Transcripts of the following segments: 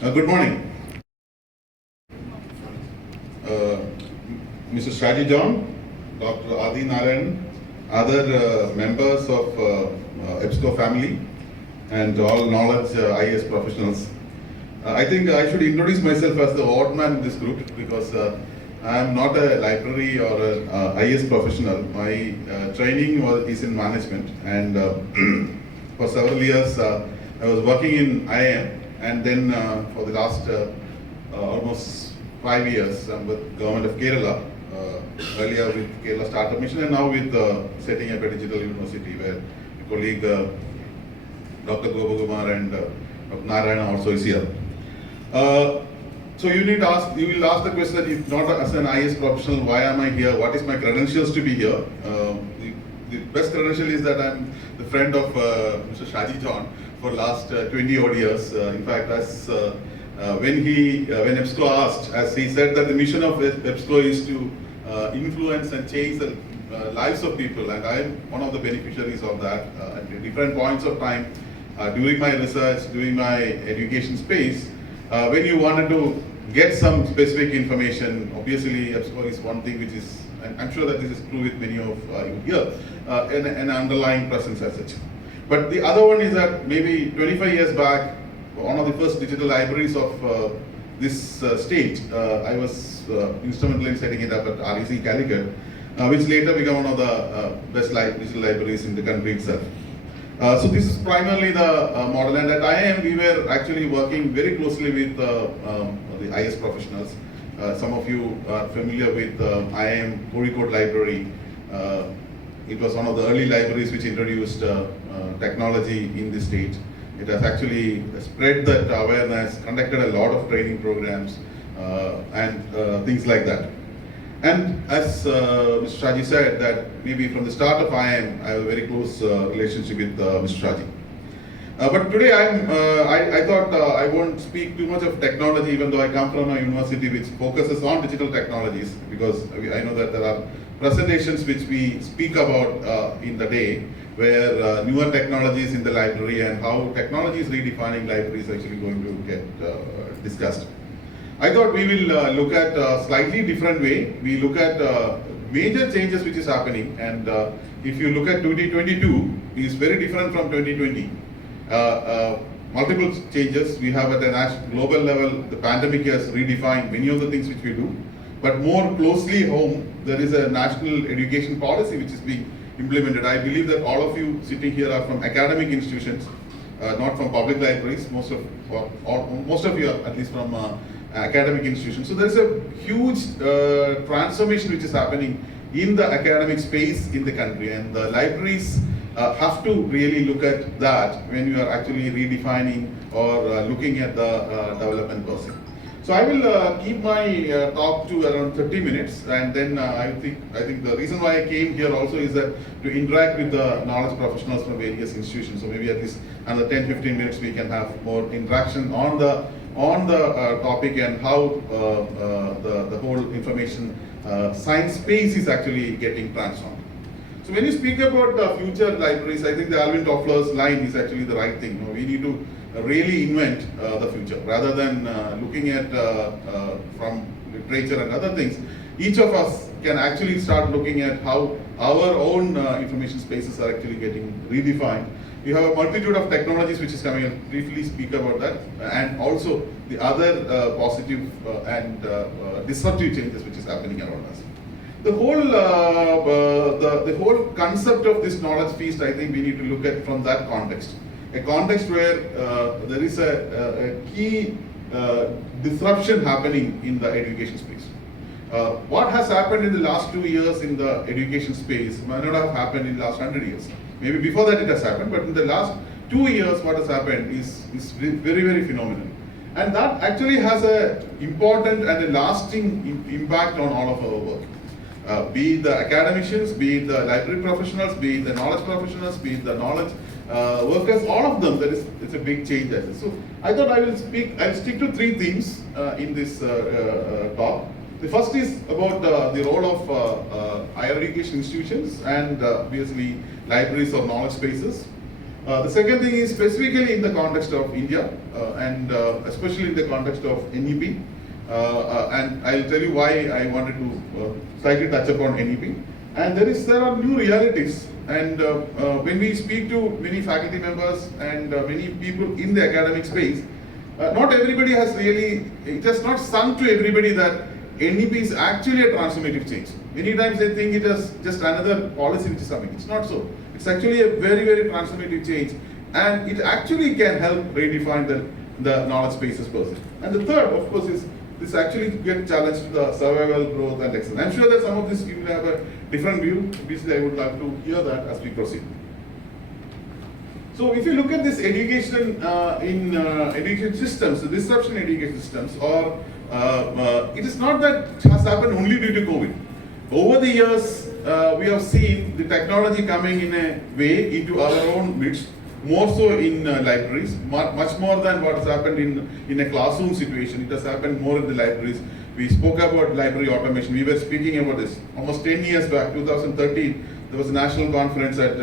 Good morning. Mr. Saji John, Dr. Adi Narayan, other members of EBSCO family, and all knowledge IAS professionals. I think I should introduce myself as the odd man in this group because I am not a library or an IAS professional. My training is in management, and for several years I was working in IIM, and then for the last almost 5 years I'm with Government of Kerala, earlier with Kerala Startup Mission, and now with setting up a digital university where my colleague Dr. Gopakumar and Dr. Narayana also is here. So you will ask the question that if not as an IAS professional, why am I here? What is my credentials to be here? The best credential is that I'm the friend of Mr. Saji John for last 20 odd years. In fact, as when EBSCO asked, as he said that the mission of EBSCO is to influence and change the lives of people, and I'm one of the beneficiaries of that at different points of time during my research, during my education space. When you wanted to get some specific information, obviously EBSCO is one thing which is, and I'm sure that this is true with many of you here, an underlying presence as such. But the other one is that maybe 25 years back, one of the first digital libraries of this state, I was instrumental in setting it up at REC Calicut, which later became one of the best digital libraries in the country itself. So this is primarily the model, and at IIM we were actually working very closely with the IAS professionals. Some of you are familiar with IIM Kozhikode Library. It was one of the early libraries which introduced technology in the state. It has actually spread that awareness, conducted a lot of training programs and things like that. And as Mr. Saji said, that maybe from the start of IIM, I have a very close relationship with Mr. Saji. But today I thought I won't speak too much of technology, even though I come from a university which focuses on digital technologies, because I know that there are presentations which we speak about in the day, where newer technologies in the library and how technology is redefining libraries is actually going to get discussed. I thought we will look at a slightly different way. We look at major changes which is happening, and if you look at 2022, it is very different from 2020. Multiple changes we have at a global level. The pandemic has redefined many of the things which we do, but more closely home, there is a national education policy which is being implemented. I believe that all of you sitting here are from academic institutions, not from public libraries. Most of you are at least from academic institutions. So there is a huge transformation which is happening in the academic space in the country, and the libraries have to really look at that when you are actually redefining or looking at the development per se. So I will keep my talk to around 30 minutes, and then I think the reason why I came here also is that to interact with the knowledge professionals from various institutions. So maybe at least another 10-15 minutes we can have more interaction on the topic and how the whole information science space is actually getting transformed. So when you speak about future libraries, I think the Alvin Toffler's line is actually the right thing. We need to really invent the future rather than looking at from literature and other things. Each of us can actually start looking at how our own information spaces are actually getting redefined. We have a multitude of technologies which is coming. I'll briefly speak about that, and also the other positive and disruptive changes which is happening around us. The whole concept of this knowledge feast, I think we need to look at from that context. A context where there is a key disruption happening in the education space. What has happened in the last 2 years in the education space might not have happened in the last 100 years. Maybe before that it has happened, but in the last 2 years what has happened is very, very phenomenal. And that actually has an important and a lasting impact on all of our work. Be it the academicians, be it the library professionals, be it the knowledge professionals, be it the knowledge workers, all of them, it's a big change. So I thought I'll stick to 3 themes in this talk. The first is about the role of higher education institutions and obviously libraries or knowledge spaces. The second thing is specifically in the context of India and especially in the context of NEP. And I'll tell you why I wanted to slightly touch upon NEP. And there are new realities. And when we speak to many faculty members and many people in the academic space, not everybody has really, it has not sunk to everybody that NEP is actually a transformative change. Many times they think it is just another policy which is coming. It's not so. It's actually a very, very transformative change, and it actually can help redefine the knowledge spaces per se. And the third, of course, is this actually get challenged to the survival, growth, and excellence. I'm sure that some of this you will have a different view. Obviously, I would like to hear that as we proceed. So, if you look at this education in education systems, the disruption in education systems, or it is not that it has happened only due to COVID. Over the years, we have seen the technology coming in a way into our own midst, more so in libraries, much more than what has happened in a classroom situation. It has happened more in the libraries. We spoke about library automation. We were speaking about this almost 10 years back, 2013. There was a national conference at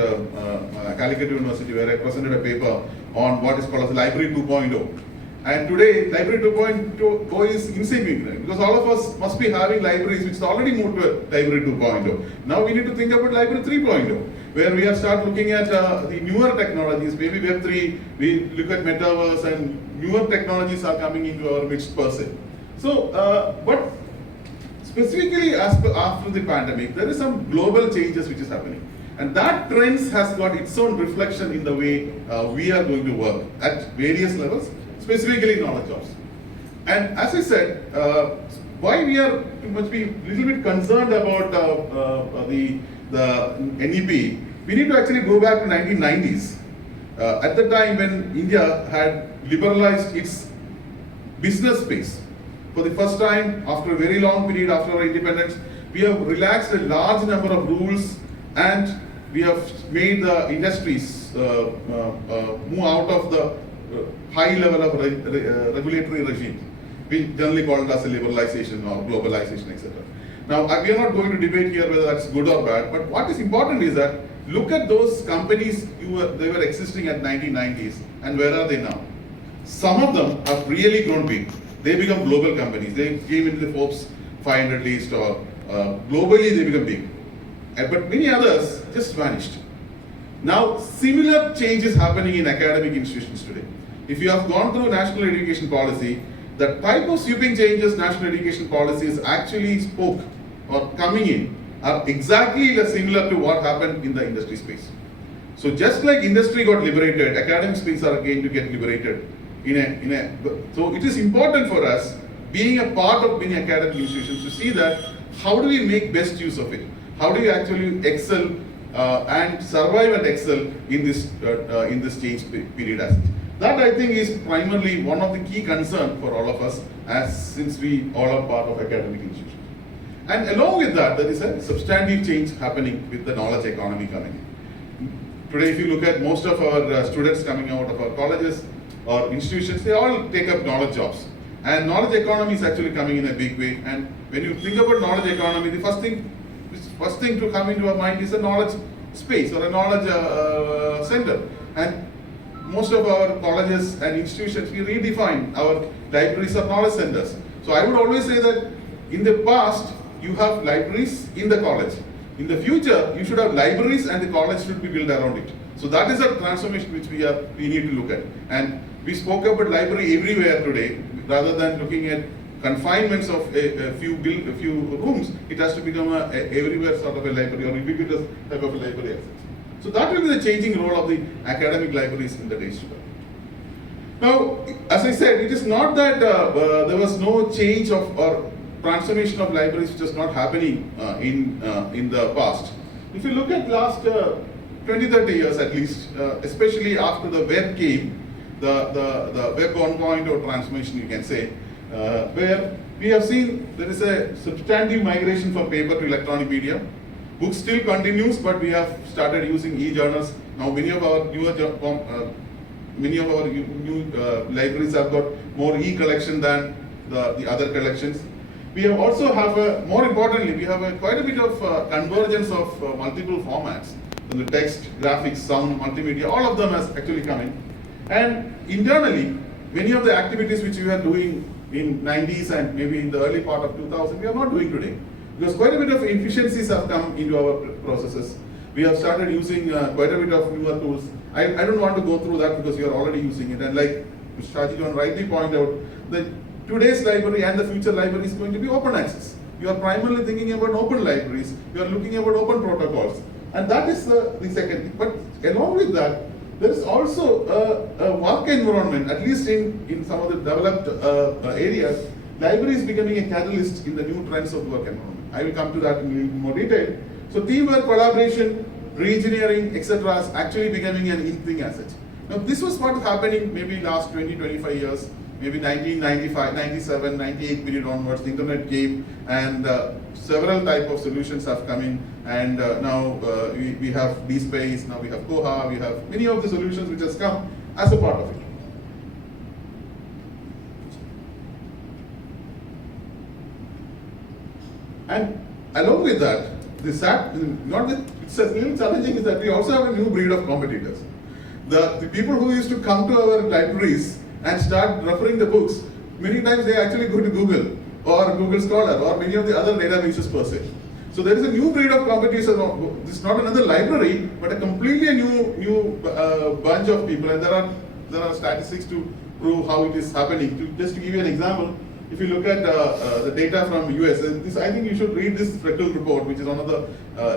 Calicut University where I presented a paper on what is called as Library 2.0. And today, Library 2.0 is insignificant because all of us must be having libraries which already moved to Library 2.0. Now we need to think about Library 3.0, where we have started looking at the newer technologies, maybe Web 3, we look at metaverse, and newer technologies are coming into our midst per se. So, but specifically after the pandemic, there is some global changes which is happening. And that trends has got its own reflection in the way we are going to work at various levels, specifically knowledge jobs. And as I said, why we are must be a little bit concerned about the NEP, we need to actually go back to 1990s. At the time when India had liberalized its business space. For the first time, after a very long period after our independence, we have relaxed a large number of rules and we have made the industries move out of the high level of regulatory regime. We generally call it as a liberalization or globalization, etc. Now, we are not going to debate here whether that's good or bad, but what is important is that look at those companies they were existing at 1990s and where are they now? Some of them have really grown big. They become global companies. They came into the Forbes 500 list or globally they become big. But many others just vanished. Now, similar changes happening in academic institutions today. If you have gone through national education policy, the type of sweeping changes national education policies actually spoke or coming in are exactly similar to what happened in the industry space. So just like industry got liberated, academic space are going to get liberated. So it is important for us, being a part of many academic institutions, to see that how do we make best use of it? How do we actually excel and survive and excel in this change period as such? That I think is primarily one of the key concerns for all of us, since we all are part of academic institutions. And along with that, there is a substantive change happening with the knowledge economy coming in. Today, if you look at most of our students coming out of our colleges or institutions, they all take up knowledge jobs. And knowledge economy is actually coming in a big way. And when you think about knowledge economy, the first thing to come into our mind is a knowledge space or a knowledge center. And most of our colleges and institutions, we redefine our libraries as knowledge centers. So I would always say that in the past, you have libraries in the college. In the future, you should have libraries and the college should be built around it. So that is a transformation which we need to look at. And we spoke about library everywhere today, rather than looking at confinements of a few rooms. It has to become a everywhere sort of a library or ubiquitous type of a library. So that will be the changing role of the academic libraries in the days to come. Now, as I said, it is not that there was no change or transformation of libraries which was not happening in the past. If you look at last 20-30 years at least, especially after the web came, the web 1.0 transformation, you can say, where we have seen there is a substantive migration from paper to electronic media. Books still continues, but we have started using e-journals. Now many of our new libraries have got more e-collection than the other collections. We have also have more importantly, we have quite a bit of convergence of multiple formats. the text, graphics, sound, multimedia, all of them has actually come in. And internally, many of the activities which we were doing in 90s and maybe in the early part of 2000, we are not doing today. Because quite a bit of efficiencies have come into our processes. We have started using quite a bit of newer tools. I don't want to go through that because you are already using it. And like Mr. Saji rightly pointed out, that today's library and the future library is going to be open access. You are primarily thinking about open libraries. You are looking about open protocols. And that is the second thing. But along with that, there is also a work environment, at least in some of the developed areas. Library is becoming a catalyst in the new trends of work environment. I will come to that in more detail. So teamwork, collaboration, re-engineering, etc. is actually becoming an in thing as such. Now this was what is happening maybe last 20-25 years, maybe 1995, 97, 98 period onwards, the internet came and several type of solutions have come in, and now we have DSpace, now we have Koha, we have many of the solutions which has come as a part of it. And along with that, it's a little challenging is that we also have a new breed of competitors. The people who used to come to our libraries and start referring the books, many times they actually go to Google or Google Scholar or many of the other databases per se. So there is a new breed of competition. This is not another library, but a completely new bunch of people. And there are statistics to prove how it is happening. Just to give you an example, if you look at the data from US, and this, I think you should read this Freckle report, which is one of the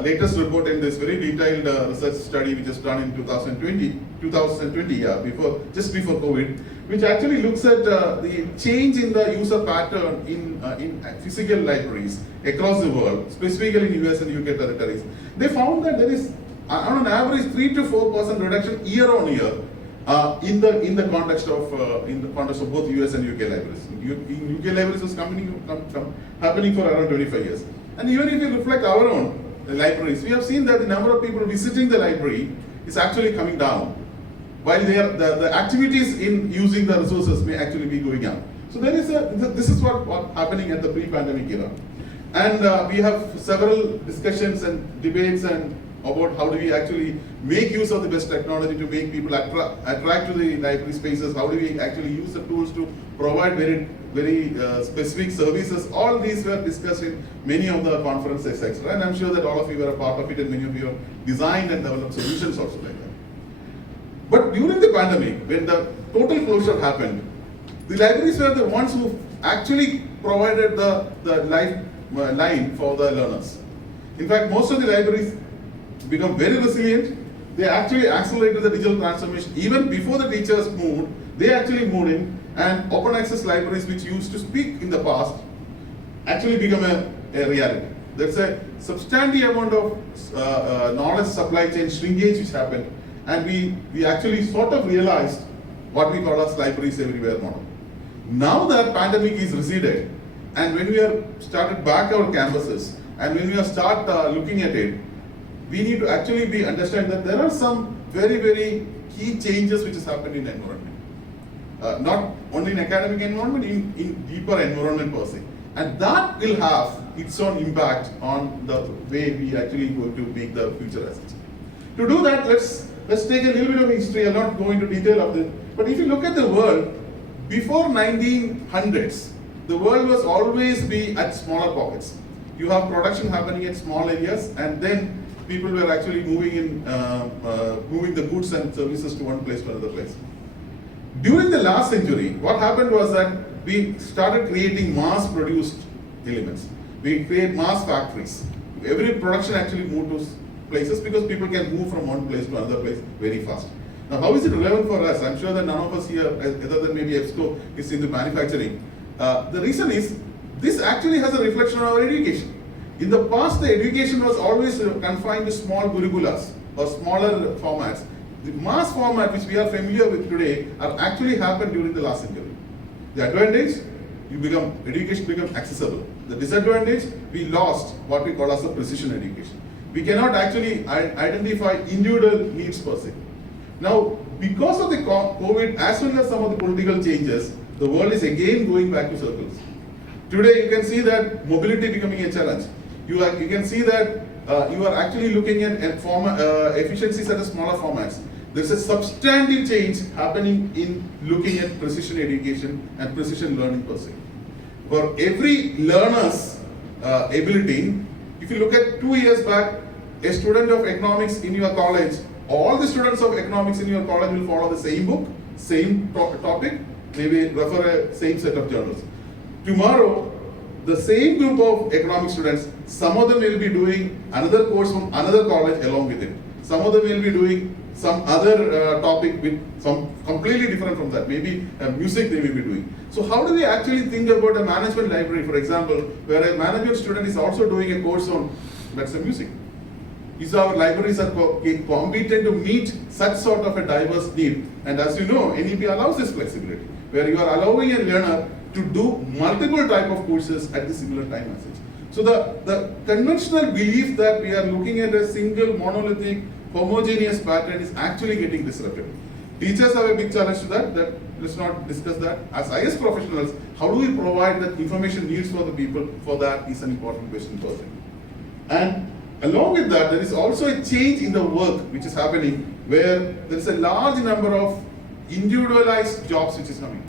latest report in this very detailed research study which is done in 2020, just before COVID, which actually looks at the change in the user pattern in physical libraries across the world, specifically in US and UK territories. They found that there is on an average 3 to 4% reduction year on year in the context of both US and UK libraries. In UK libraries was happening for around 25 years. And even if you reflect our own libraries, we have seen that the number of people visiting the library is actually coming down, while the activities in using the resources may actually be going up. So this is what happening at the pre-pandemic era. And we have several discussions and debates and about how do we actually make use of the best technology to make people attract to the library spaces, how do we actually use the tools to provide very specific services. All these were discussed in many of the conferences, etc. And I'm sure that all of you were a part of it and many of you have designed and developed solutions also like that. But during the pandemic, when the total closure happened, the libraries were the ones who actually provided the lifeline for the learners. In fact, most of the libraries become very resilient. They actually accelerated the digital transformation. Even before the teachers moved, they actually moved in, and open access libraries which used to speak in the past actually become a reality. There's a substantial amount of knowledge supply chain shrinkage which happened, and we actually sort of realized what we call as libraries everywhere model. Now that pandemic is receded, and when we have started back our campuses, and when we have start looking at it, we need to actually understand that there are some very key changes which has happened in the environment. Not only in academic environment, in deeper environment per se. And that will have its own impact on the way we actually going to make the future assets. To do that, let's take a little bit of history. I'll not go into detail of this. But if you look at the world, before 1900s, the world was always be at smaller pockets. You have production happening at small areas, and then people were actually moving the goods and services to one place to another place. During the last century, what happened was that we started creating mass-produced elements. We create mass factories. Every production actually moved to places because people can move from one place to another place very fast. Now, how is it relevant for us? I'm sure that none of us here, other than maybe EBSCO, is into manufacturing. The reason is, this actually has a reflection on our education. In the past, the education was always confined to small gurukulas or smaller formats. The mass format which we are familiar with today are actually happened during the last century. The advantage, education becomes accessible. The disadvantage, we lost what we call as the precision education. We cannot actually identify individual needs per se. Now, because of the COVID as well as some of the political changes, the world is again going back to circles. Today you can see that mobility becoming a challenge. you can see that you are actually looking at efficiencies at a smaller formats. There's a substantive change happening in looking at precision education and precision learning per se. For every learner's ability, if you look at 2 years back, a student of economics in your college, all the students of economics in your college will follow the same book, same topic, maybe refer a same set of journals. Tomorrow, the same group of economic students, some of them will be doing another course from another college along with it. Some of them will be doing some other topic with some completely different from that. Maybe music they will be doing. So how do we actually think about a management library, for example, where a management student is also doing a course on, let's say, music? Is our libraries are competent to meet such sort of a diverse need? And as you know, NEP allows this flexibility, where you are allowing a learner to do multiple type of courses at the similar time as it. So the conventional belief that we are looking at a single monolithic homogeneous pattern is actually getting disrupted. Teachers have a big challenge to that let's not discuss that. As IS professionals, how do we provide that information needs for the people? For that is an important question per se. And along with that, there is also a change in the work which is happening, where there is a large number of individualized jobs which is coming.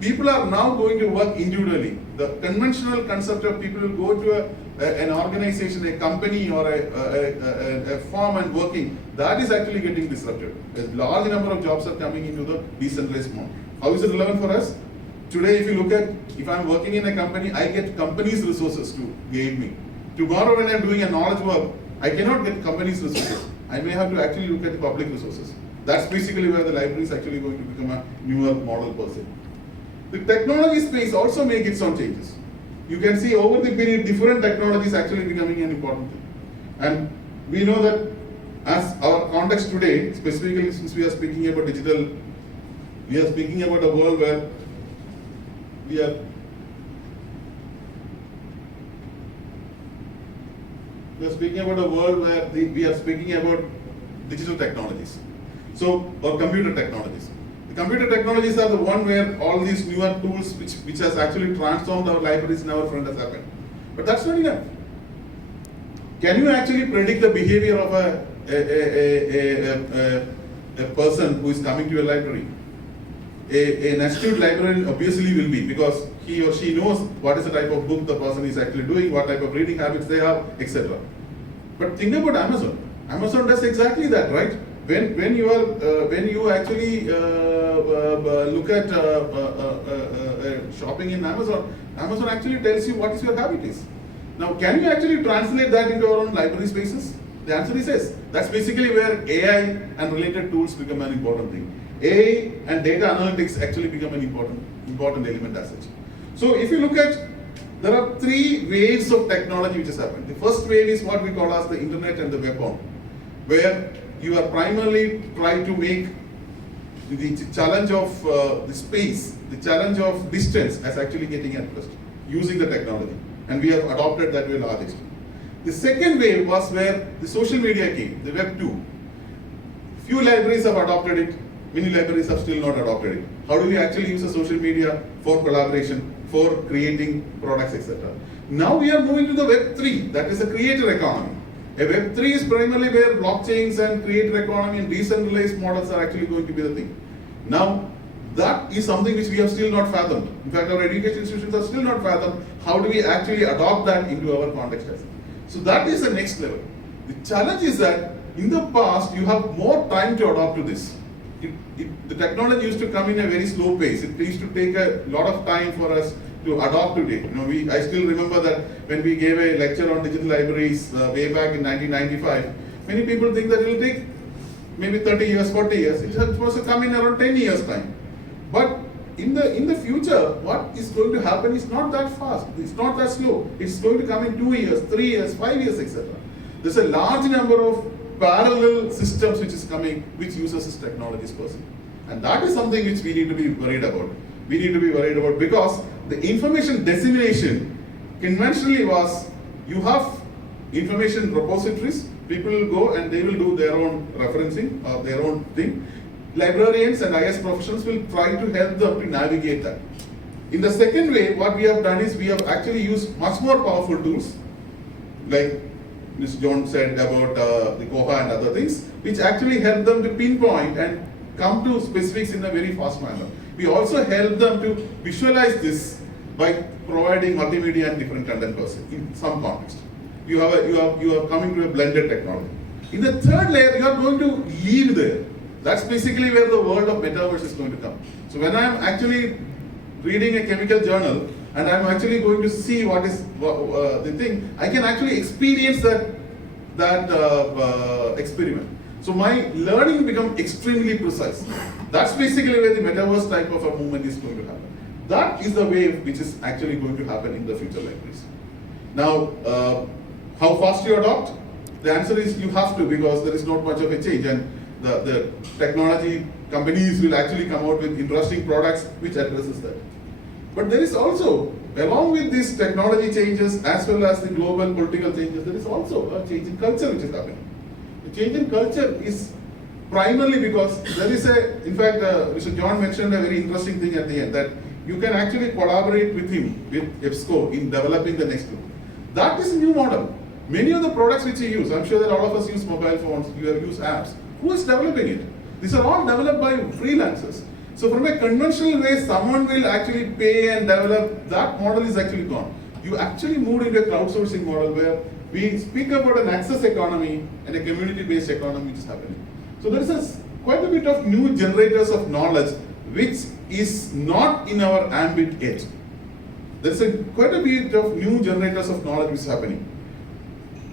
People are now going to work individually. The conventional concept of people will go to an organization, a company, or a firm and working, that is actually getting disrupted. A large number of jobs are coming into the decentralized mode. How is it relevant for us? Today, if you look at, if I'm working in a company, I get company's resources to guide me. Tomorrow when I'm doing a knowledge work, I cannot get company's resources. I may have to actually look at the public resources. That's basically where the library is actually going to become a newer model per se. The technology space also makes its own changes. You can see over the period, different technologies actually becoming an important thing. And we know that as our context today, specifically since we are speaking about digital, we are speaking about a world where we are speaking about a world where we are speaking about digital technologies. So, or computer technologies. The computer technologies are the one where all these newer tools which has actually transformed our libraries in our front has happened. But that's not enough. Can you actually predict the behavior of a person who is coming to your library? An astute librarian obviously will be, because he or she knows what is the type of book the person is actually doing, what type of reading habits they have, etc. But think about Amazon. Amazon does exactly that, right? When you actually look at shopping in Amazon, Amazon actually tells you what is your habit is. Now, can you actually translate that into our own library spaces? The answer is yes. That's basically where AI and related tools become an important thing. AI and data analytics actually become an important element as such. So if you look at, there are three waves of technology which has happened. The first wave is what we call as the internet and the web bound, where you are primarily trying to make the challenge of the space, the challenge of distance as actually getting addressed using the technology. And we have adopted that to a large extent. The second wave was where the social media came, the Web 2. Few libraries have adopted it, many libraries have still not adopted it. How do we actually use the social media for collaboration, for creating products, etc. Now we are moving to the Web 3, that is a creator economy. A Web 3 is primarily where blockchains and creator economy and decentralized models are actually going to be the thing. Now, that is something which we have still not fathomed. In fact, our education institutions have still not fathomed how do we actually adopt that into our context. So that is the next level. The challenge is that in the past, you have more time to adopt to this. The technology used to come in a very slow pace. It used to take a lot of time for us to adopt to it. I still remember that when we gave a lecture on digital libraries way back in 1995, many people think that it will take maybe 30 years, 40 years. It was supposed to come in around 10 years time. But in the future, what is going to happen is not that fast. It's not that slow. It's going to come in 2 years, 3 years, 5 years, etc. There's a large number of parallel systems which is coming, which uses this technologies person. And that is something which we need to be worried about. We need to be worried about because the information dissemination conventionally was, you have information repositories, people will go and they will do their own referencing or their own thing. Librarians and IS professionals will try to help them to navigate that. In the second way, what we have done is we have actually used much more powerful tools, like Mr. John said about the Koha and other things, which actually help them to pinpoint and come to specifics in a very fast manner. We also help them to visualize this by providing multimedia and different content per se in some context. You are coming to a blended technology. In the third layer, you are going to leave there. That's basically where the world of metaverse is going to come. So when I am actually reading a chemical journal and I'm actually going to see what is the thing, I can actually experience that experiment. So my learning becomes extremely precise. That's basically where the metaverse type of a movement is going to happen. That is the wave which is actually going to happen in the future libraries. Now, how fast you adopt? The answer is you have to, because there is not much of a change, and the technology companies will actually come out with interesting products which addresses that. But there is also, along with these technology changes as well as the global political changes, there is also a change in culture which is happening. The change in culture is primarily because there is in fact, Mr. John mentioned a very interesting thing at the end, that you can actually collaborate with him, with EBSCO, in developing the next group. That is a new model. Many of the products which you use, I'm sure that all of us use mobile phones, you have used apps. Who is developing it? These are all developed by freelancers. So from a conventional way, someone will actually pay and develop. That model is actually gone. You actually moved into a crowdsourcing model where we speak about an access economy and a community-based economy which is happening. So there is quite a bit of new generators of knowledge which is not in our ambit yet. There is quite a bit of new generators of knowledge which is happening.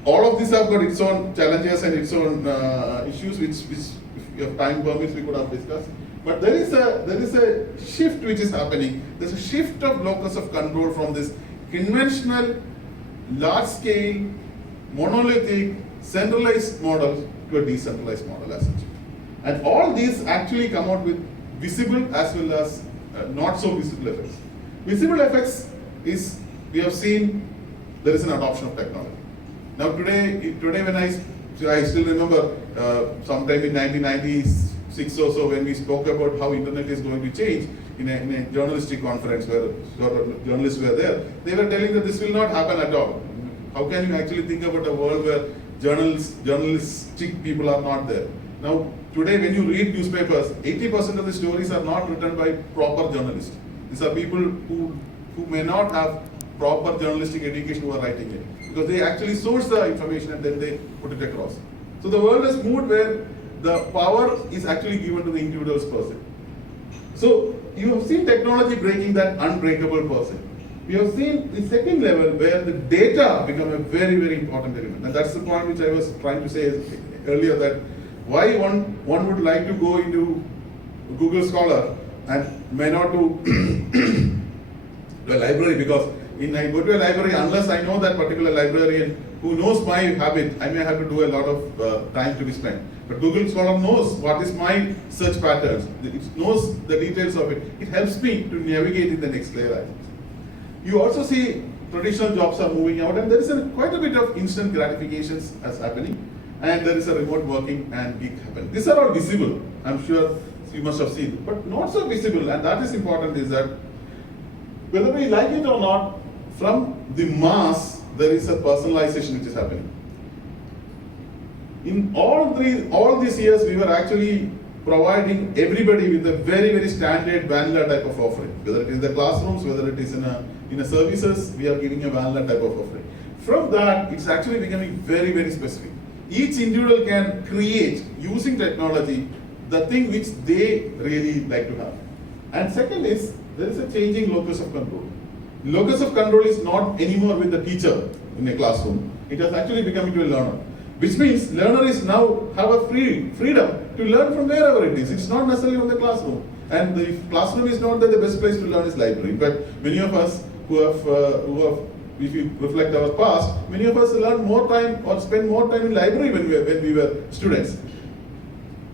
All of these have got its own challenges and its own issues, which if time permits we could have discussed. But there is a shift which is happening. There's a shift of locus of control from this conventional, large-scale, monolithic, centralized model to a decentralized model as such. And all these actually come out with visible as well as not so visible effects. Visible effects is, we have seen there is an adoption of technology. Now today when I still remember sometime in 1996 or so, when we spoke about how internet is going to change in a journalistic conference where journalists were there, they were telling that this will not happen at all. How can you actually think about a world where journalistic people are not there? Now today when you read newspapers, 80% of the stories are not written by proper journalists. These are people who may not have proper journalistic education who are writing it, because they actually source the information and then they put it across. So the world has moved where the power is actually given to the individual's person. So you have seen technology breaking that unbreakable person. We have seen the second level where the data become a very, very important element. And that's the point which I was trying to say earlier, that why one would like to go into Google Scholar and may not to the library, because when I go to a library, unless I know that particular librarian who knows my habit, I may have to do a lot of time to be spent. But Google Scholar knows what is my search patterns. It knows the details of it. It helps me to navigate in the next layer. You also see traditional jobs are moving out, and there is quite a bit of instant gratifications as happening, and there is a remote working and gig happening. These are all visible. I'm sure you must have seen, but not so visible, and that is important, is that whether we like it or not, from the mass, there is a personalization which is happening. In all these years, we were actually providing everybody with a very, very standard vanilla type of offering. Whether it is in the classrooms, whether it is in a services, we are giving a vanilla type of offering. From that, it's actually becoming very, very specific. Each individual can create, using technology, the thing which they really like to have. And second is, there is a changing locus of control. Locus of control is not anymore with the teacher in a classroom. It has actually become into a learner, which means learner is now have a freedom to learn from wherever it is. It's not necessarily from the classroom. And the classroom is not the best place to learn is library. In fact, many of us who have, if you reflect our past, many of us learn more time or spend more time in library when we were students.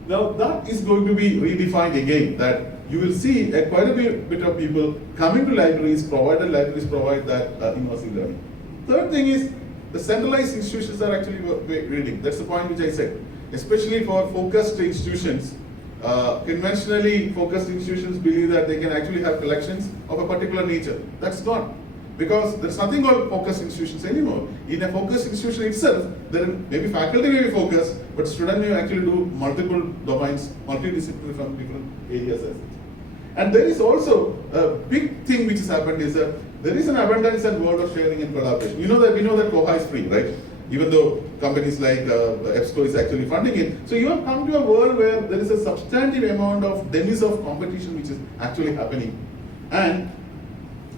Now that is going to be redefined again, that you will see quite a bit of people coming to libraries, provided libraries provide that immersive learning. Third thing is, the centralized institutions are actually reading. That's the point which I said. Especially for focused institutions, conventionally focused institutions believe that they can actually have collections of a particular nature. That's gone. Because there's nothing called focused institutions anymore. In a focused institution itself, there may be faculty may be focused, but students may actually do multiple domains, multidisciplinary from different areas as well. And there is also a big thing which has happened is that there is an abundance and world of sharing and collaboration. We know that Koha is free, right? Even though companies like EBSCO is actually funding it. So you have come to a world where there is a substantive amount of demise of competition which is actually happening. And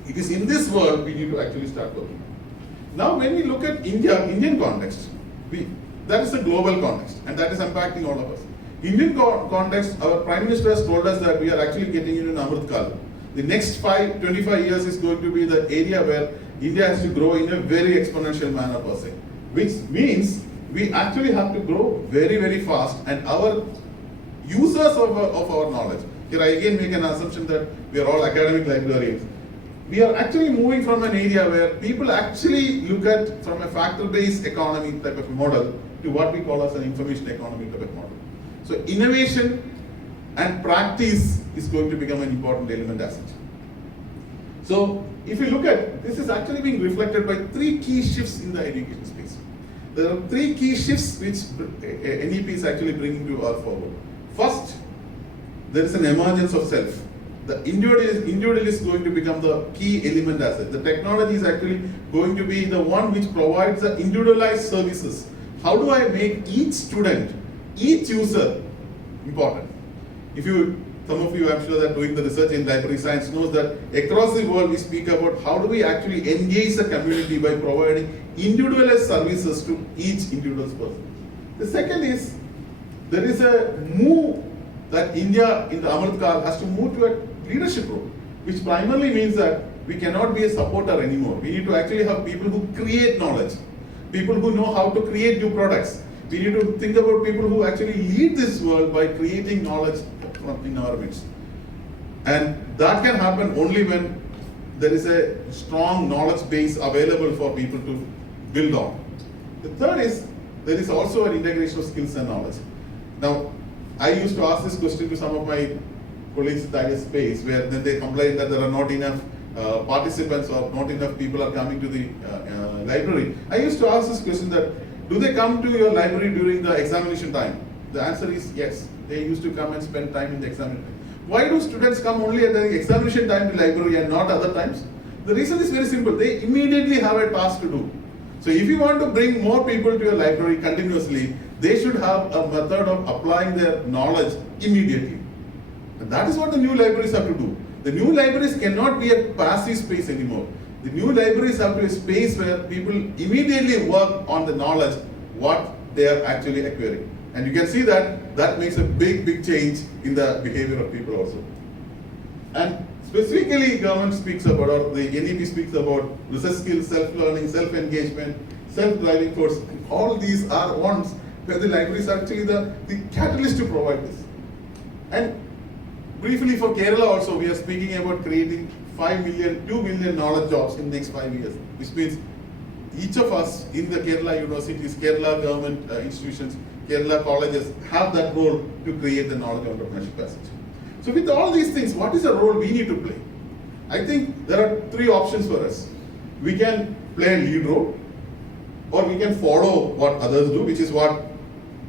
it is in this world we need to actually start working. Now when we look at Indian context, that is a global context and that is impacting all of us. Indian context, our Prime Minister has told us that we are actually getting into an Amrit Kal. The next 25 years is going to be the area where India has to grow in a very exponential manner per se. Which means we actually have to grow very, very fast and our users of our knowledge. Here I again make an assumption that we are all academic librarians. We are actually moving from an area where people actually look at from a factor-based economy type of model to what we call as an information economy type of model. So innovation and practice is going to become an important element as such. So if you look at, this is actually being reflected by 3 key shifts in the education space. There are 3 key shifts which NEP is actually bringing to our forward. First, there is an emergence of self. The individual is going to become the key element as such. The technology is actually going to be the one which provides the individualized services. How do I make each student, each user important? Some of you I'm sure that doing the research in library science knows that across the world we speak about how do we actually engage the community by providing individualized services to each individual person. The second is, there is a move that India in the Amrit Kal has to move to a leadership role, which primarily means that we cannot be a supporter anymore. We need to actually have people who create knowledge, people who know how to create new products. We need to think about people who actually lead this world by creating knowledge in our midst. And that can happen only when there is a strong knowledge base available for people to build on. The third is, there is also an integration of skills and knowledge. Now, I used to ask this question to some of my colleagues at IS Space, where then they complain that there are not enough participants or not enough people are coming to the library. I used to ask this question that, do they come to your library during the examination time? The answer is yes. They used to come and spend time in the examination time. Why do students come only at the examination time to the library and not other times? The reason is very simple. They immediately have a task to do. So if you want to bring more people to your library continuously, they should have a method of applying their knowledge immediately. And that is what the new libraries have to do. The new libraries cannot be a passive space anymore. The new libraries have to be a space where people immediately work on the knowledge, what they are actually acquiring. And you can see that makes a big change in the behavior of people also. And specifically, government speaks about, or the NEP speaks about research skills, self-learning, self-engagement, self-driving force. All these are ones where the libraries are actually the catalyst to provide this. And briefly for Kerala also, we are speaking about creating 2 million knowledge jobs in the next 5 years, which means each of us in the Kerala universities, Kerala government institutions, Kerala colleges have that role to create the knowledge entrepreneurship passage. So with all these things, what is the role we need to play? I think there are 3 options for us. We can play a lead role, or we can follow what others do, which is what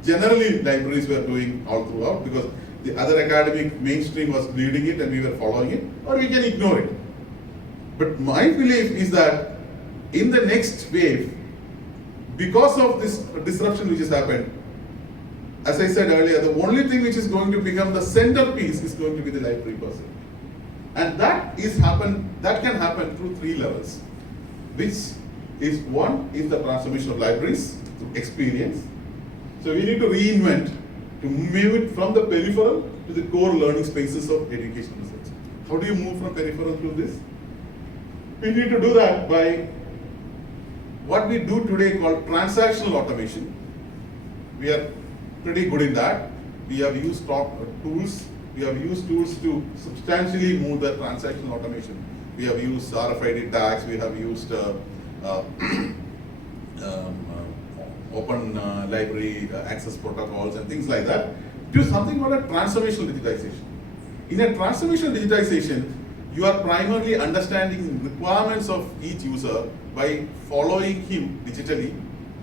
generally libraries were doing all throughout, because the other academic mainstream was leading it and we were following it, or we can ignore it. But my belief is that in the next wave, because of this disruption which has happened, as I said earlier, the only thing which is going to become the centerpiece is going to be the library person. And that can happen through 3 levels, which is, one is the transformation of libraries through experience. So we need to reinvent to move it from the peripheral to the core learning spaces of education research. How do you move from peripheral to this? We need to do that by what we do today called transactional automation. We are pretty good in that. We have used tools. We have used tools to substantially move the transactional automation. We have used RFID tags. We have used open library access protocols and things like that, to something called a transformational digitization. In a transformational digitization, you are primarily understanding the requirements of each user by following him digitally,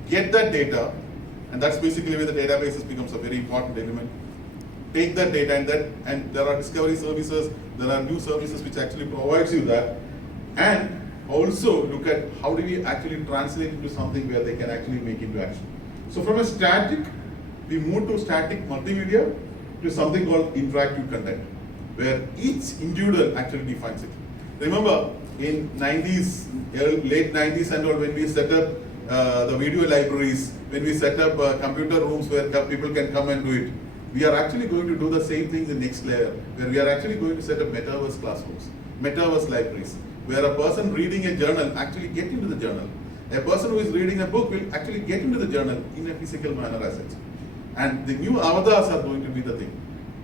get that data, and that's basically where the databases becomes a very important element. Take that data and there are discovery services, there are new services which actually provides you that, and also look at how do we actually translate into something where they can actually make into action. So from a static, we move to static multimedia to something called interactive content, where each individual actually defines it. Remember, in 90s, late 90s and all, when we set up the video libraries, when we set up computer rooms where people can come and do it, we are actually going to do the same thing in the next layer, where we are actually going to set up metaverse classrooms, metaverse libraries, where a person reading a journal actually get into the journal. A person who is reading a book will actually get into the journal in a physical manner as such. And the new avatars are going to be the thing.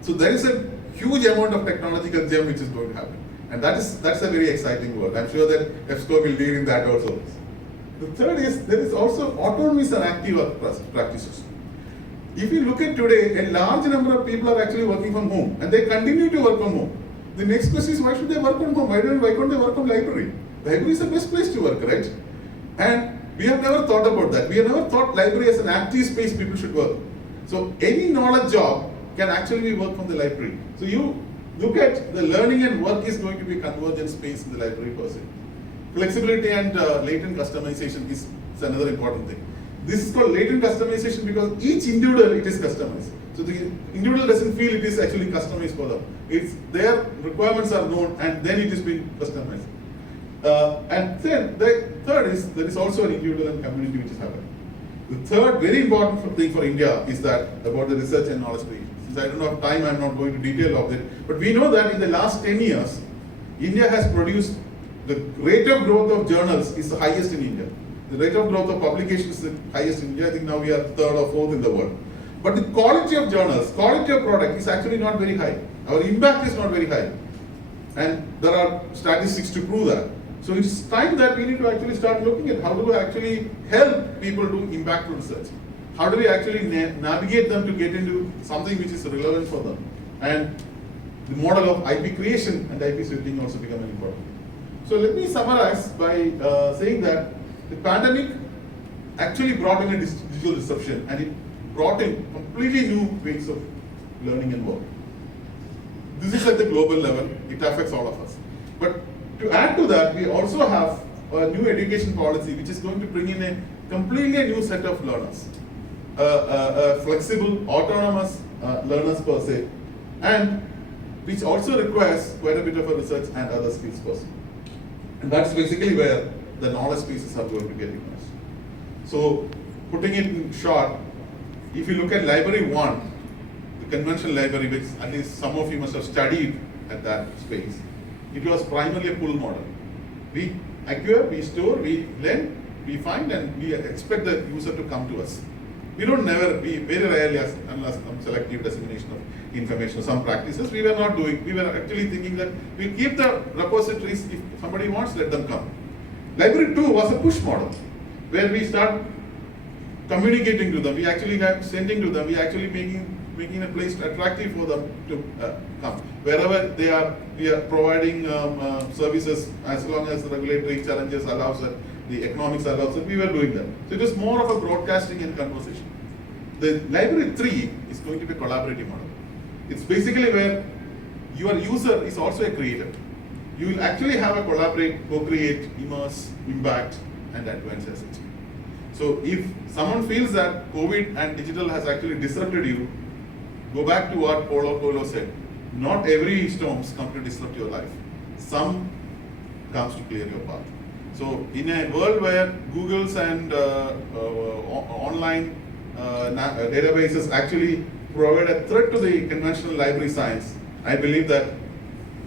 So there is a huge amount of technological gem which is going to happen. And that's a very exciting world. I'm sure that EBSCO will lead in that also. The third is, there is also autonomous and active work practices. If you look at today, a large number of people are actually working from home, and they continue to work from home. The next question is, why should they work from home? Why can't they work from library? Library is the best place to work, right? And we have never thought about that. We have never thought library as an active space people should work. So any knowledge job can actually be work from the library. So you look at the learning and work is going to be a convergent space in the library per se. Flexibility and latent customization is another important thing. This is called latent customization because each individual it is customized. So the individual doesn't feel it is actually customized for them. It's their requirements are known and then it is being customized. And then the third is there is also an individual and community which is happening. The third very important thing for India is that about the research and knowledge creation. Since I don't have time, I'm not going to detail of it. But we know that in the last 10 years, India has produced the rate of growth of journals is the highest in India. The rate of growth of publications is the highest in India. I think now we are third or fourth in the world. But the quality of journals, quality of product is actually not very high. Our impact is not very high. And there are statistics to prove that. So it's time that we need to actually start looking at how do we actually help people do impactful research. How do we actually navigate them to get into something which is relevant for them. And the model of IP creation and IP switching also become important. So let me summarize by saying that the pandemic actually brought in a digital disruption and it brought in completely new ways of learning and work. This is at the global level, it affects all of us. But to add to that, we also have a new education policy which is going to bring in a completely new set of learners. Flexible, autonomous learners per se, and which also requires quite a bit of a research and other skills person. And that's basically where the knowledge spaces are going to get immersed. So, putting it in short, if you look at library 1, the conventional library, which at least some of you must have studied at that space, it was primarily a pull model. We acquire, we store, we lend, we find, and we expect the user to come to us. We very rarely, unless some selective dissemination of information, some practices, we were not doing. We were actually thinking that we keep the repositories, if somebody wants, let them come. Library 2 was a push model, where we start communicating to them, we actually have sending to them, we actually making a place attractive for them to come. Wherever they are, we are providing services as long as the regulatory challenges allows it, the economics allows it, we were doing that. So it was more of a broadcasting and conversation. The library 3 is going to be a collaborative model. It's basically where your user is also a creator. You will actually have a collaborate, co-create, immerse, impact, and advance as such. So if someone feels that COVID and digital has actually disrupted you, go back to what Paulo Coelho said. Not every storms come to disrupt your life. Some comes to clear your path. So in a world where Google's and online databases actually provide a threat to the conventional library science, I believe that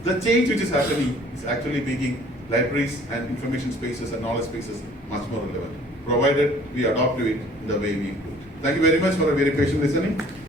the change which is happening is actually making libraries and information spaces and knowledge spaces much more relevant, provided we adopt to it in the way we do it. Thank you very much for a very patient listening.